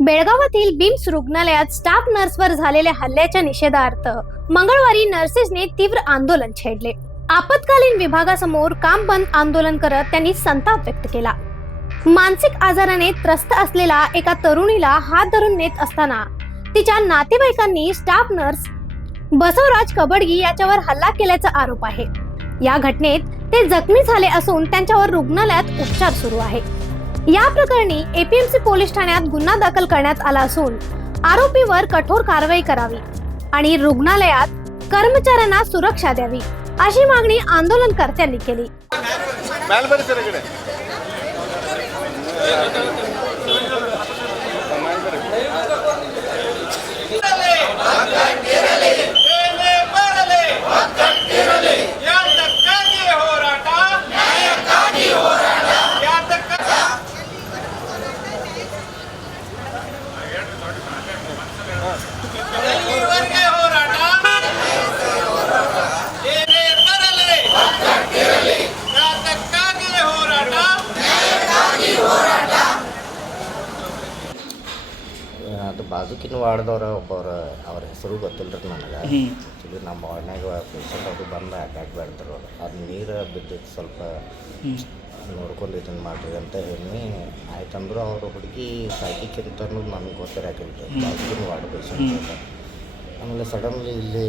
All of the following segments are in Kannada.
बेळगावातील बिम्स रुग्णालयात स्टाफ नर्सवर झालेल्या हल्ल्याच्या निषेधार्थ मंगळवारी नर्सेसने तीव्र आंदोलन छेडले. आपत्कालीन विभागासमोर काम बंद आंदोलन करत त्यांनी संताप व्यक्त केला. मानसिक आजाराने त्रस्त असलेल्या एका तरुणीला हात धरून नेत असताना तिच्या नातेवाईकांनी स्टाफ नर्स बसवराज कबडगी याच्यावर हल्ला केल्याचा आरोप आहे. या घटनेत ते जखमी झाले असून त्यांच्यावर रुग्णालयात उपचार सुरू आहे. या प्रकरणी एपीएमसी पोलीस ठाण्यात गुन्हा दाखल करण्यात आला असून आरोपीवर कठोर कारवाई करावी आणि रुग्णालयात कर्मचाऱ्यांना सुरक्षा द्यावी अशी मागणी आंदोलनकर्त्यांनी केली. ಅದು ಬಾಜುಕಿನ ವಾರ್ಡ್ದವ್ರು ಒಬ್ಬರು ಅವ್ರ ಹೆಸರು ಗೊತ್ತಿಲ್ಲ ರೀ ನನಗೆ. ಆ್ಯಕ್ಚುಲಿ ನಮ್ಮ ವಾರ್ಡ್ನಾಗ ಪೇಷಂಟ್ ಅದು ಬಂದು ಅಟ್ಯಾಕ್ ಮಾಡ್ತಾರೆ. ಅದು ನೀರು ಬಿದ್ದಿದ್ದು ಸ್ವಲ್ಪ ನೋಡ್ಕೊಂಡು ಇದನ್ನು ಮಾಡಿರಿ ಅಂತ ಹೇಳಿ ಆಯ್ತಂದ್ರು ಅವರು ಹುಡುಗಿ ಸೈಕಿಕ್ ಅಂತ ಅನ್ನೋದು ನನಗೆ ಗೊತ್ತಿರಾಕಿಲ್ಲ ರೀ. ಬಾಜುಕಿನ ವಾರ್ಡ್ ಪೇಷಂಟ್ ಅಂತ ಆಮೇಲೆ ಸಡನ್ಲಿ ಇಲ್ಲಿ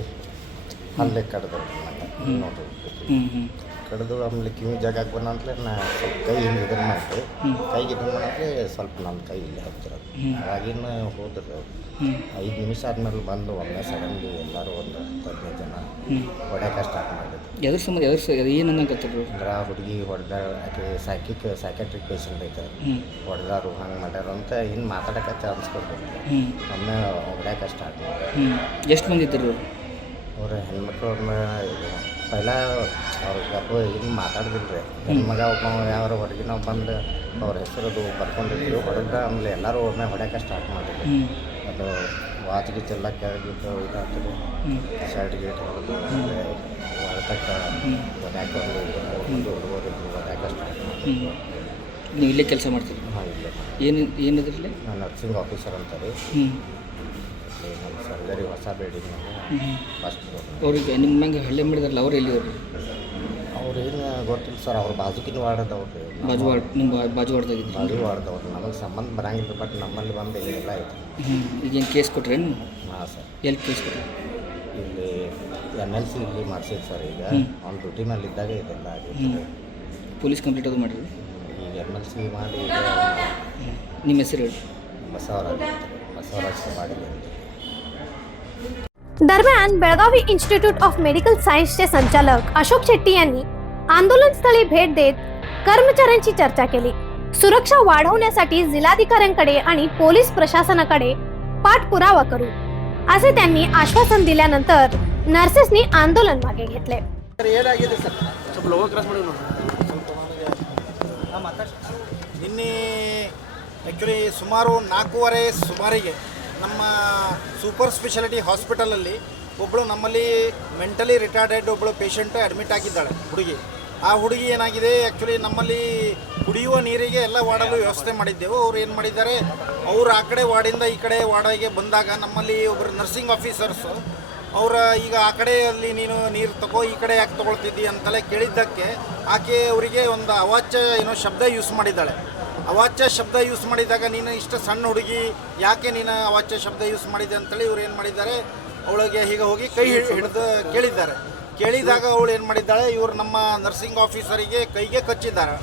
ಅಲ್ಲೇ ಕಡ್ದರು ನನಗೆ ನೋಡ್ರಿ ಕಡ್ದು ಆಮೇಲೆ ಕಿವಿ ಜಾಗಕ್ಕೆ ಬಂದಂತಲೇ ನಾ ಸ್ವಲ್ಪ ಕೈ ಹಿಂಗೆ ಇದನ್ನು ಮಾಡಿರಿ. ಕೈಗೆ ಇದನ್ನು ಮಾಡಿದ್ರೆ ಸ್ವಲ್ಪ ನನ್ನ ಕೈ ಇಲ್ಲಿ ಹತ್ತಿರೋದು ಹಾಗಿನ ಹೋದ್ರೆ 5 ನಿಮಿಷ ಆದಮೇಲೆ ಬಂದು ಒಮ್ಮೆ ಸಡನ್ಲಿ ಎಲ್ಲರೂ ಒಂದು 15 ಜನ ಹೊಡ್ಯಾಕೆ ಸ್ಟಾರ್ಟ್ ಮಾಡಿದ್ರು. ಎದ್ರ ಸಂಬಂಧ ಏನನ್ನಕತ್ತರು ಅಂದ್ರೆ ಆ ಹುಡುಗಿ ಹೊಡೆದ ಆಕೆ ಸೈಕ್ಯಾಟ್ರಿಕ್ ಪೇಷಂಟ್ ಐತೆ ಹೊಡೆದಾರು ಹಂಗೆ ಮಾಡ್ಯಾರ ಅಂತ ಇನ್ನು ಮಾತಾಡೋಕೆ ಚಾನ್ಸ್ ಕೊಡ್ಬೇಕು. ಒಮ್ಮೆ ಹೊಡ್ಯಾಕೆ ಸ್ಟಾರ್ಟ್ ಮಾಡಿದ್ರು. ಎಷ್ಟು ಮಂದಿ ಇದ್ದರು ಅವ್ರ ಹೆಣ್ಮಕ್ಳು ಅವ್ರನ್ನ ಪೈಲ ಅವ್ರಿಗೆ ಅಪ್ಪ ಇನ್ನು ಮಾತಾಡ್ದಿಲ್ಲ ರೀ. ಹೆಣ್ಮಗ ಒಬ್ಬ ಯಾರು ಹೊರಗೆ ನಾವು ಬಂದು ಅವ್ರ ಹೆಸರದು ಬರ್ಕೊಂಡಿದ್ದೀವಿ ಹೊಡೆದ ಆಮೇಲೆ ಎಲ್ಲರೂ ಒಮ್ಮೆ ಹೊಡ್ಯಾಕೆ ಸ್ಟಾರ್ಟ್ ಮಾಡಿದ್ರು. ಅದು ವಾಚ್ ಗೀಚ್ ಎಲ್ಲ ಕೆಳಗಿಟ್ಟು ಇದಾಗ್ತದೆ ಶರ್ಟ್ ಗೀಟ್ ಹೊಡೆದು ಹೊರತಕ್ಕ ಹೊಡ್ಯಾಕೆ ಹುಡುಗರು ಹೊಡ್ಯಾಕೆ ಸ್ಟಾರ್ಟ್ ಮಾಡಿದ್ರು. ನೀವು ಇಲ್ಲೇ ಕೆಲಸ ಮಾಡ್ತೀರಿ? ಹಾಂ ಇಲ್ಲೇ ಏನಿದ್ರಲ್ಲಿ? ನಾನು ನರ್ಸಿಂಗ್ ಆಫೀಸರ್ ಅಂತಾರೆ. ನಮ್ಮ ಸರ್ಜರಿ ಹೊಸ ಬಿಲ್ಡಿಂಗ್ ಫಸ್ಟ್ ಅವ್ರಿಗೆ ನಿಮ್ಮ ಹಂಗೆ ಹಳ್ಳಿ ಮಾಡಿದಾರಲ್ಲ ಅವ್ರು ಎಲ್ಲಿ ಅವ್ರು ಏನು ಗೊತ್ತಿಲ್ಲ ಸರ್. ಅವ್ರು ಬಾಜುಕಿನ ವಾರ್ಡದವ್ರು ರೀ. ಬಾಜು ವಾರ್ಡ್ ನಿಮ್ಮ ಬಾಜು ವಾರ್ಡ್ದಾಗಿದ್ದು ಬಾಜು ವಾರ್ಡದವ್ರು ನಮಗೆ ಸಂಬಂಧ ಬರಂಗಿಲ್ಲ. ಬಟ್ ನಮ್ಮಲ್ಲಿ ಬಂದು ಎಲ್ಲ ಐತೆ. ಈಗೇನು ಕೇಸ್ ಕೊಟ್ರೇನು? ಹಾಂ ಸರ್. ಎಲ್ಲಿ ಕೇಸ್ ಕೊಟ್ರಿ? ಇಲ್ಲಿ MLC ಇಲ್ಲಿ ಮಾಡ್ಸಿದ್ದು ಸರ್. ಈಗ ಅವ್ನು ಡ್ಯೂಟಿನಲ್ಲಿ ಇದ್ದಾಗ ಇದೆಲ್ಲ ಆಗಿತ್ತು. ಪೊಲೀಸ್ ಕಂಪ್ಲೇಂಟ್ ಅದು ಮಾಡಿರಿ? ಈಗ MLC ಮಾಡಿ ನಿಮ್ಮ ಹೆಸರು ಹೇಳಿ? बसवराज कबाडगी ಅಂತ. दरम्यान बेळगावी इन्स्टिट्यूट ऑफ मेडिकल सायन्सचे संचालक अशोक शेट्टी यांनी आंदोलनस्थळी भेट देत कर्मचाऱ्यांची चर्चा केली. सुरक्षा वाढवण्यासाठी जिल्हाधिकाऱ्यांकडे आणि पोलीस प्रशासनाकडे पाठपुरावा करू असे त्यांनी आश्वासन दिल्यानंतर नर्सेसनी आंदोलन मागे घेतले. ನಿನ್ನೆ ಆ್ಯಕ್ಚುಲಿ ಸುಮಾರು 4:15 ಸುಮಾರಿಗೆ ನಮ್ಮ ಸೂಪರ್ ಸ್ಪೆಷಾಲಿಟಿ ಹಾಸ್ಪಿಟಲಲ್ಲಿ ಒಬ್ಬಳು ನಮ್ಮಲ್ಲಿ ಮೆಂಟಲಿ ರಿಟಾರ್ಡೆಡ್ ಒಬ್ಬಳು ಪೇಷಂಟ್ ಅಡ್ಮಿಟ್ ಆಗಿದ್ದಾಳೆ ಹುಡುಗಿ. ಆ ಹುಡುಗಿ ಏನಾಗಿದೆ, ಆ್ಯಕ್ಚುಲಿ ನಮ್ಮಲ್ಲಿ ಕುಡಿಯುವ ನೀರಿಗೆ ಎಲ್ಲ ವಾರ್ಡಲ್ಲೂ ವ್ಯವಸ್ಥೆ ಮಾಡಿದ್ದೆವು. ಅವ್ರು ಏನು ಮಾಡಿದ್ದಾರೆ, ಅವರು ಆ ಕಡೆ ವಾರ್ಡಿಂದ ಈ ಕಡೆ ವಾರ್ಡಿಗೆ ಬಂದಾಗ ನಮ್ಮಲ್ಲಿ ಒಬ್ಬರು ನರ್ಸಿಂಗ್ ಆಫೀಸರ್ಸು ಅವರ ಈಗ ಆ ಕಡೆಯಲ್ಲಿ ನೀನು ನೀರು ತಗೋ, ಈ ಕಡೆ ಯಾಕೆ ತೊಗೊಳ್ತಿದ್ದಿ ಅಂತಲೇ ಕೇಳಿದ್ದಕ್ಕೆ ಆಕೆ ಅವರಿಗೆ ಒಂದು ಅವಾಚ್ಯ ಏನೋ ಶಬ್ದ ಯೂಸ್ ಮಾಡಿದ್ದಾಳೆ. ಅವಾಚ್ಯ ಶಬ್ದ ಯೂಸ್ ಮಾಡಿದಾಗ ನೀನು ಇಷ್ಟು ಸಣ್ಣ ಹುಡುಗಿ ಯಾಕೆ ನೀನು ಅವಾಚ್ಯ ಶಬ್ದ ಯೂಸ್ ಮಾಡಿದೆ ಅಂತೇಳಿ ಇವ್ರು ಏನು ಮಾಡಿದ್ದಾರೆ, ಅವಳಿಗೆ ಹೀಗೆ ಹೋಗಿ ಕೈ ಹಿಡಿದು ಕೇಳಿದ್ದಾರೆ. ಕೇಳಿದಾಗ ಅವಳು ಏನು ಮಾಡಿದ್ದಾಳೆ, ಇವರು ನಮ್ಮ ನರ್ಸಿಂಗ್ ಆಫೀಸರಿಗೆ ಕೈಗೆ ಕಚ್ಚಿದ್ದಾರೆ.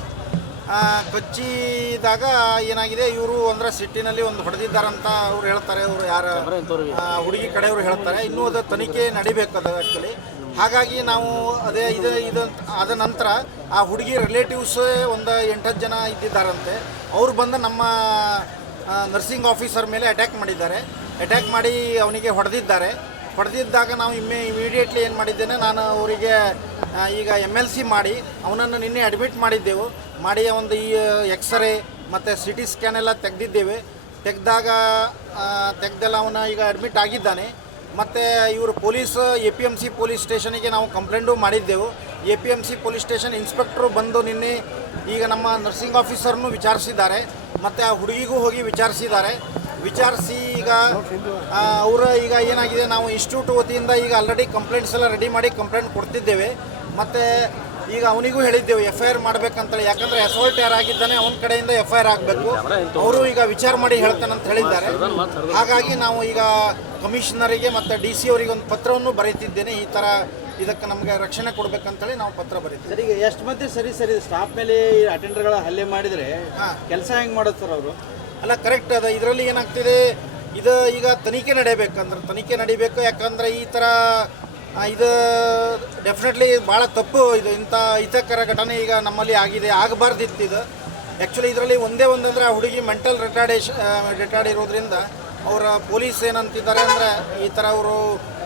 ಕಚ್ಚಿದಾಗ ಏನಾಗಿದೆ, ಇವರು ಅಂದರೆ ಸಿಟ್ಟಿನಲ್ಲಿ ಒಂದು ಹೊಡೆದಿದ್ದಾರಂತ ಅವ್ರು ಹೇಳ್ತಾರೆ. ಅವರು ಯಾರು ಹುಡುಗಿ ಕಡೆಯವರು ಹೇಳ್ತಾರೆ. ಇನ್ನೂ ಅದು ತನಿಖೆ ನಡಿಬೇಕು ಅದು ಆ್ಯಕ್ಚುಲಿ. ಹಾಗಾಗಿ ನಾವು ಅದೇ ಇದು ಆದ ನಂತರ ಆ ಹುಡುಗಿ ರಿಲೇಟಿವ್ಸ್ ಒಂದು 8-10 ಜನ ಇದ್ದಿದ್ದಾರಂತೆ. ಅವರು ಬಂದು ನಮ್ಮ ನರ್ಸಿಂಗ್ ಆಫೀಸರ್ ಮೇಲೆ ಅಟ್ಯಾಕ್ ಮಾಡಿದ್ದಾರೆ. ಅಟ್ಯಾಕ್ ಮಾಡಿ ಅವನಿಗೆ ಹೊಡೆದಿದ್ದಾಗ ನಾವು ಇಮಿಡಿಯೇಟ್ಲಿ ಏನು ಮಾಡಿದ್ದೇನೆ, ನಾನು ಅವರಿಗೆ ಈಗ MLC ಮಾಡಿ ಅವನನ್ನು ನಿನ್ನೆ ಅಡ್ಮಿಟ್ ಮಾಡಿದ್ದೆವು. ಮಾಡಿ ಒಂದು ಈ ಎಕ್ಸ್ರೇ ಮತ್ತು CT ಸ್ಕ್ಯಾನ್ ಎಲ್ಲ ತೆಗೆದಿದ್ದೇವೆ. ತೆಗೆದೆಲ್ಲ ಅವನ ಈಗ ಅಡ್ಮಿಟ್ ಆಗಿದ್ದಾನೆ. ಮತ್ತು ಇವರು ಪೊಲೀಸ್ APMC ಪೊಲೀಸ್ ಸ್ಟೇಷನಿಗೆ ನಾವು ಕಂಪ್ಲೇಂಟು ಮಾಡಿದ್ದೆವು. APMC ಪೊಲೀಸ್ ಸ್ಟೇಷನ್ ಇನ್ಸ್ಪೆಕ್ಟ್ರು ಬಂದು ನಿನ್ನೆ ಈಗ ನಮ್ಮ ನರ್ಸಿಂಗ್ ಆಫೀಸರ್ನೂ ವಿಚಾರಿಸಿದ್ದಾರೆ ಮತ್ತು ಆ ಹುಡುಗಿಗೂ ಹೋಗಿ ವಿಚಾರಿಸಿದ್ದಾರೆ. ವಿಚಾರಿಸಿ ಈಗ ಅವರ ಈಗ ಏನಾಗಿದೆ, ನಾವು ಇನ್ಸ್ಟಿಟ್ಯೂಟ್ ವತಿಯಿಂದ ಈಗ ಆಲ್ರೆಡಿ ಕಂಪ್ಲೇಂಟ್ಸ್ ಎಲ್ಲ ರೆಡಿ ಮಾಡಿ ಕಂಪ್ಲೇಂಟ್ ಕೊಡ್ತಿದ್ದೇವೆ. ಮತ್ತು ಈಗ ಅವನಿಗೂ ಹೇಳಿದ್ದೆವು FIR ಮಾಡಬೇಕಂತೇಳಿ, ಯಾಕಂದರೆ ಅಸಾಲ್ಟ್ ಯಾರಾಗಿದ್ದಾನೆ ಅವನ ಕಡೆಯಿಂದ FIR ಆಗಬೇಕು. ಅವರು ಈಗ ವಿಚಾರ ಮಾಡಿ ಹೇಳ್ತಾನಂತ ಹೇಳಿದ್ದಾರೆ. ಹಾಗಾಗಿ ನಾವು ಈಗ ಕಮಿಷನರಿಗೆ ಮತ್ತು DC ಅವರಿಗೆ ಒಂದು ಪತ್ರವನ್ನು ಬರೀತಿದ್ದೇನೆ. ಈ ಥರ ಇದಕ್ಕೆ ನಮಗೆ ರಕ್ಷಣೆ ಕೊಡಬೇಕಂತೇಳಿ ನಾವು ಪತ್ರ ಬರೀತೀವಿ. ಸರ್, ಈಗ ಎಷ್ಟು ಮಂದಿ ಸರಿ ಸ್ಟಾಫ್ ಮೇಲೆ ಅಟೆಂಡರ್ಗಳ ಹಲ್ಲೆ ಮಾಡಿದರೆ ಕೆಲಸ ಹೆಂಗೆ ಮಾಡೋದು ಸರ್ ಅವರು? ಅಲ್ಲ, ಕರೆಕ್ಟ್ ಅದ. ಇದರಲ್ಲಿ ಏನಾಗ್ತಿದೆ, ಇದು ಈಗ ತನಿಖೆ ನಡಿಬೇಕು. ಯಾಕಂದರೆ ಈ ಥರ ಇದು ಡೆಫಿನೆಟ್ಲಿ ಭಾಳ ತಪ್ಪು. ಇದು ಇಂಥ ಹಿತಕರ ಘಟನೆ ಈಗ ನಮ್ಮಲ್ಲಿ ಆಗಬಾರ್ದಿತ್ತು ಇದು. ಆ್ಯಕ್ಚುಲಿ ಇದರಲ್ಲಿ ಒಂದೇ ಒಂದಂದರೆ ಆ ಹುಡುಗಿ ಮೆಂಟಲ್ ರಿಟಾರ್ಡ್ ಇರೋದ್ರಿಂದ ಅವರ ಪೊಲೀಸ್ ಏನಂತಿದ್ದಾರೆ ಅಂದರೆ ಈ ಥರ ಅವರು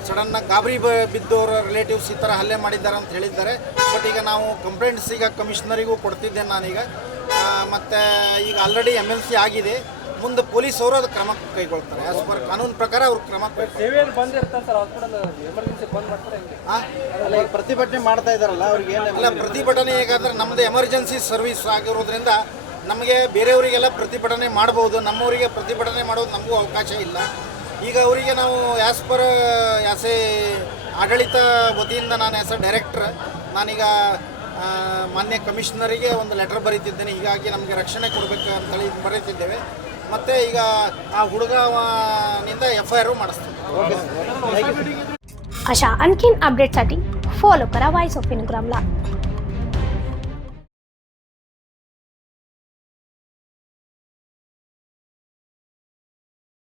ಸಡನ್ನಾಗಿ ಗಾಬರಿ ಬಿದ್ದವರ ರಿಲೇಟಿವ್ಸ್ ಈ ಥರ ಹಲ್ಲೆ ಮಾಡಿದ್ದಾರೆ ಅಂತ ಹೇಳಿದ್ದಾರೆ. ಬಟ್ ಈಗ ನಾವು ಕಂಪ್ಲೇಂಟ್ಸ್ ಈಗ ಕಮಿಷನರಿಗೂ ಕೊಡ್ತಿದ್ದೇನೆ ನಾನೀಗ. ಮತ್ತು ಈಗ ಆಲ್ರೆಡಿ MLC ಆಗಿದೆ. ಮುಂದೆ ಪೊಲೀಸ್ ಅವರು ಅದು ಕ್ರಮ ಕೈಗೊಳ್ತಾರೆ. ಆಸ್ ಪರ್ ಕಾನೂನು ಪ್ರಕಾರ ಅವ್ರು ಕ್ರಮ ಪ್ರತಿಭಟನೆ ಮಾಡ್ತಾ ಇದ್ದಾರಲ್ಲ ಅವ್ರಿಗೆ ಅಲ್ಲ, ಪ್ರತಿಭಟನೆ ಹೇಗಾದ್ರೆ ನಮ್ಮದು ಎಮರ್ಜೆನ್ಸಿ ಸರ್ವಿಸ್ ಆಗಿರೋದ್ರಿಂದ ನಮಗೆ ಬೇರೆಯವರಿಗೆಲ್ಲ ಪ್ರತಿಭಟನೆ ಮಾಡ್ಬೋದು, ನಮ್ಮವರಿಗೆ ಪ್ರತಿಭಟನೆ ಮಾಡೋದು ನಮಗೂ ಅವಕಾಶ ಇಲ್ಲ. ಈಗ ಅವರಿಗೆ ನಾವು ಆ್ಯಸ್ ಎ ಆಡಳಿತ ವತಿಯಿಂದ ನಾನು ಆ್ಯಸ್ ಎ ಡೈರೆಕ್ಟ್ರ್ ನಾನೀಗ ಮಾನ್ಯ ಕಮಿಷನರಿಗೆ ಒಂದು ಲೆಟರ್ ಬರೀತಿದ್ದೇನೆ. ಹೀಗಾಗಿ ನಮಗೆ ರಕ್ಷಣೆ ಕೊಡಬೇಕು ಅಂತೇಳಿ ಬರೀತಿದ್ದೇವೆ. ಮತ್ತು ಈಗ ಆ ಹುಡುಗನಿಂದ FIR ಮಾಡಿಸ್ತೀವಿ. अशा आणखीन अपडेटसाठी फॉलो करा व्हॉइस ऑफ विनुग्रामला.